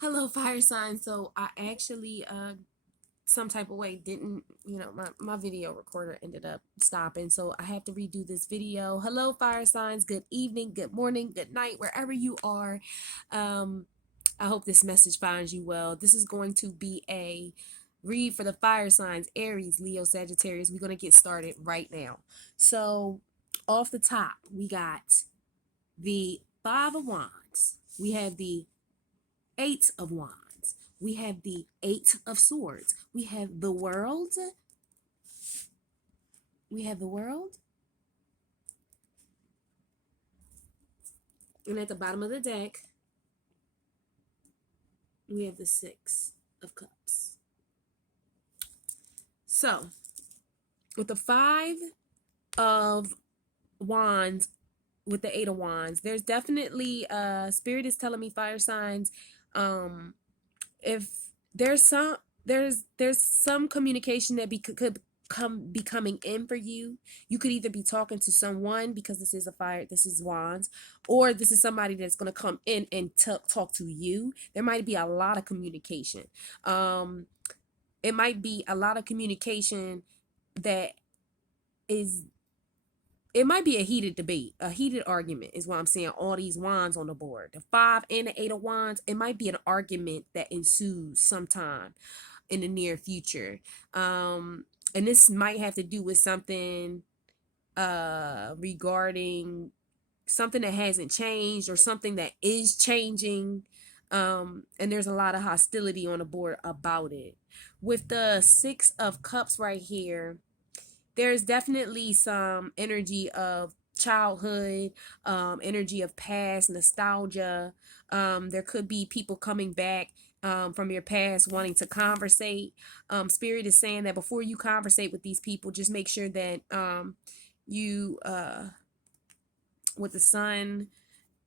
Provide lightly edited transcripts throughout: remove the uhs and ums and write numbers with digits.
Hello, fire sign. So I actually some type of way didn't, my video recorder ended up stopping. So I have to redo this video. Hello, fire signs. Good evening, good morning, good night, wherever you are. Um, I hope this message finds you well. This is going to be a read for the fire signs, Aries, Leo, Sagittarius. We're going to get started right now. So off the top, we got the Five of Wands. We have the Eight of Wands. We have the Eight of Swords. We have the World. We have the World. And at the bottom of the deck, we have the Six of Cups. So, with the Five of Wands, with the Eight of Wands, there's definitely Spirit is telling me, fire signs, um if there's some there's some communication that could be coming in for you. You could either be talking to someone, because this is wands, or this is somebody that's going to come in and talk to you. There might be a lot of communication. um it might be a lot of communication that is it might be a heated debate, a heated argument is what I'm saying. All these wands on the board, the five and the eight of wands, it might be an argument that ensues sometime in the near future. And this might have to do with something regarding something that hasn't changed or something that is changing. And there's a lot of hostility on the board about it. With the Six of Cups right here, there's definitely some energy of childhood, energy of past nostalgia. There could be people coming back from your past wanting to conversate. Spirit is saying that before you conversate with these people, just make sure that you, with the Sun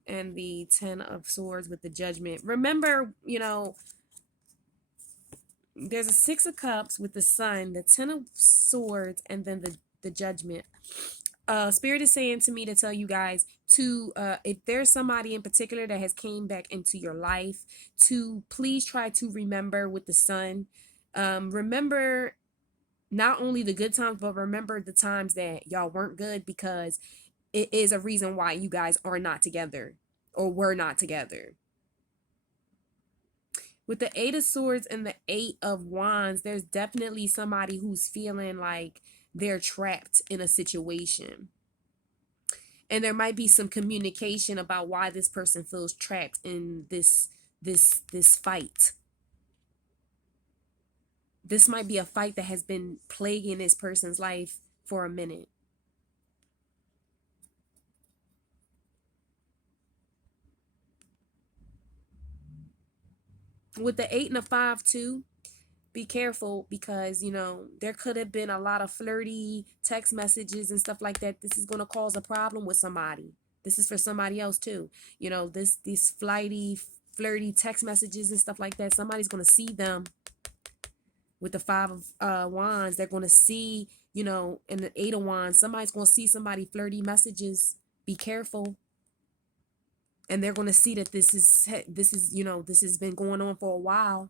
and the Ten of Swords with the Judgment, remember, there's a Six of Cups with the Sun, the Ten of Swords, and then the Judgment. Spirit is saying to me to tell you guys to, if there's somebody in particular that has came back into your life, to please try to remember with the Sun. Remember not only the good times, but remember the times that y'all weren't good, because it is a reason why you guys are not together or were not together. With the Eight of Swords and the Eight of Wands, there's definitely somebody who's feeling like they're trapped in a situation. And there might be some communication about why this person feels trapped in this fight. This might be a fight that has been plaguing this person's life for a minute. With the Eight and the Five too, be careful, because there could have been a lot of flirty text messages and stuff like that. This is going to cause a problem with somebody. This is for somebody else too. These flighty, flirty text messages and stuff like that, somebody's going to see them. With the Five of Wands, they're going to see, in the Eight of Wands, somebody's going to see somebody flirty messages. Be careful. And they're going to see that this has been going on for a while.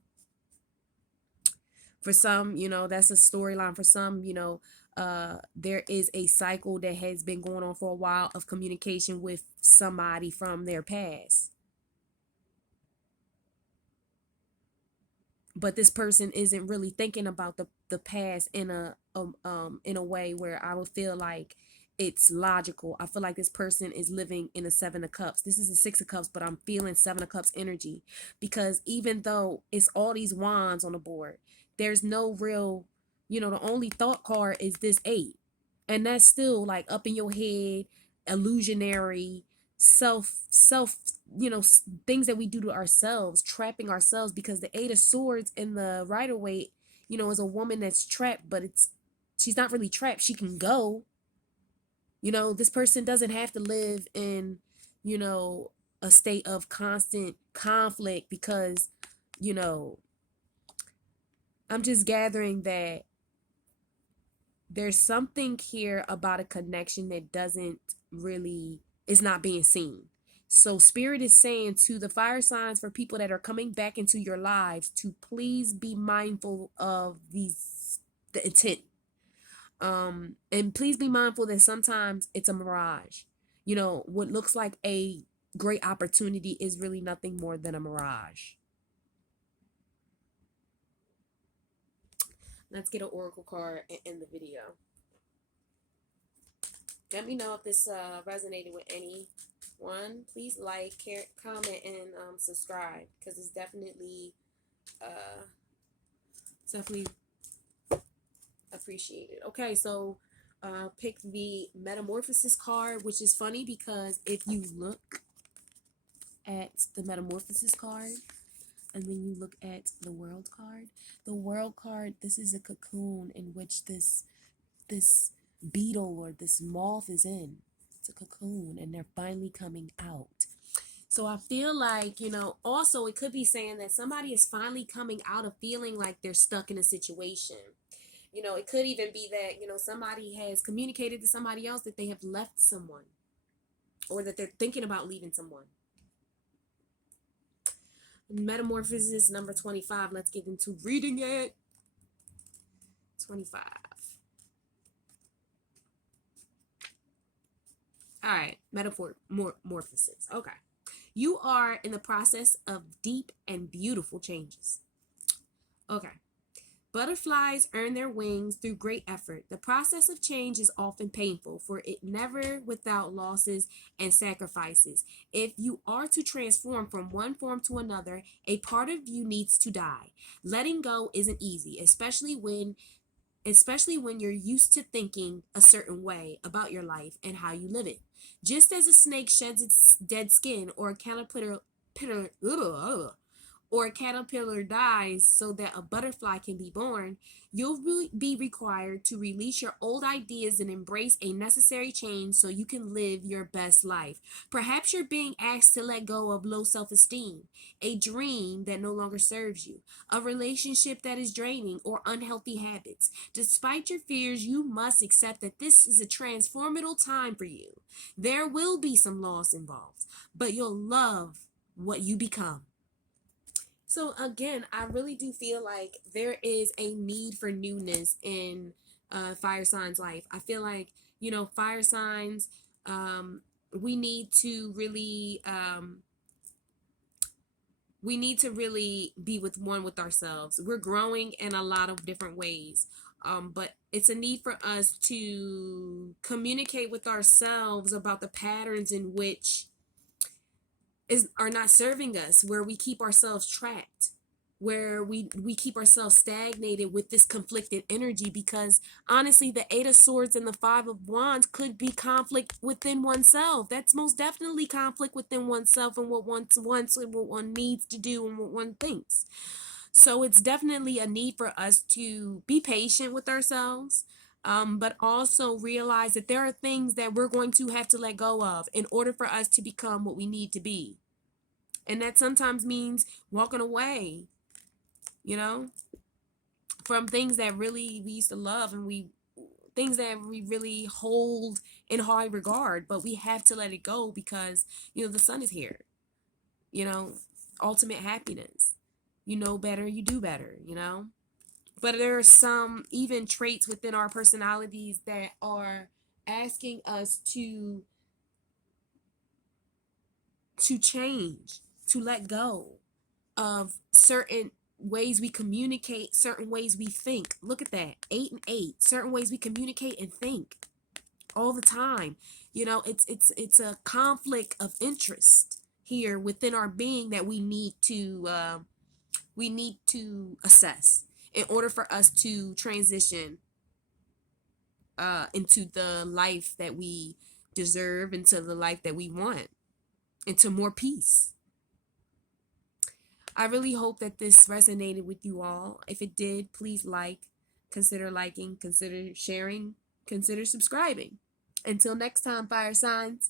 For some, that's a storyline. For some, there is a cycle that has been going on for a while of communication with somebody from their past. But this person isn't really thinking about the past in a way where I would feel like it's logical. I feel like this person is living in a Seven of Cups. This is a Six of Cups, but I'm feeling Seven of Cups energy, because even though it's all these wands on the board, there's no real, the only thought card is this eight. And that's still like up in your head, illusionary, self, things that we do to ourselves, trapping ourselves, because the Eight of Swords in the Rider-Waite, is a woman that's trapped, but she's not really trapped. She can go. This person doesn't have to live in, a state of constant conflict, because, I'm just gathering that there's something here about a connection that doesn't really is not being seen. So Spirit is saying to the fire signs, for people that are coming back into your lives, to please be mindful of the intent. And please be mindful that sometimes it's a mirage. You know, what looks like a great opportunity is really nothing more than a mirage. Let's get an oracle card and end the video. Let me know if this resonated with anyone. Please like, comment, and subscribe, because it's definitely appreciated. Okay, so pick the Metamorphosis card, which is funny because if you look at the Metamorphosis card and then you look at the World card, this is a cocoon in which this beetle or this moth is in. It's a cocoon and they're finally coming out. So I feel like, you know, also it could be saying that somebody is finally coming out of feeling like they're stuck in a situation. You know, it could even be that, you know, somebody has communicated to somebody else that they have left someone, or that they're thinking about leaving someone. Metamorphosis number 25. Let's get into reading it. 25. All right, metamorphosis. Okay. You are in the process of deep and beautiful changes. Okay. Butterflies earn their wings through great effort. The process of change is often painful, for it never without losses and sacrifices. If you are to transform from one form to another, a part of you needs to die. Letting go isn't easy, especially when you're used to thinking a certain way about your life and how you live it. Just as a snake sheds its dead skin, or a caterpillar dies so that a butterfly can be born, you'll be required to release your old ideas and embrace a necessary change so you can live your best life. Perhaps you're being asked to let go of low self-esteem, a dream that no longer serves you, a relationship that is draining, or unhealthy habits. Despite your fears, you must accept that this is a transformative time for you. There will be some loss involved, but you'll love what you become. So again, I really do feel like there is a need for newness in fire signs life. I feel like, you know, fire signs, we need to really be with one with ourselves. We're growing in a lot of different ways. But it's a need for us to communicate with ourselves about the patterns in which are not serving us, where we keep ourselves trapped, where we keep ourselves stagnated with this conflicted energy. Because honestly, the Eight of Swords and the Five of Wands could be conflict within oneself. That's most definitely conflict within oneself, and what one wants and what one needs to do and what one thinks. So it's definitely a need for us to be patient with ourselves, but also realize that there are things that we're going to have to let go of in order for us to become what we need to be. And that sometimes means walking away, you know, from things that really we used to love, and things that we really hold in high regard, but we have to let it go because, you know, the sun is here, you know, ultimate happiness. You know better, you do better, you know. But there are some even traits within our personalities that are asking us to change, to let go of certain ways we communicate, certain ways we think. Look at that, 8 and 8. Certain ways we communicate and think all the time. You know, it's a conflict of interest here within our being that we need to assess in order for us to transition into the life that we deserve, into the life that we want, into more peace. I really hope that this resonated with you all. If it did, please consider liking, consider sharing, consider subscribing. Until next time, fire signs.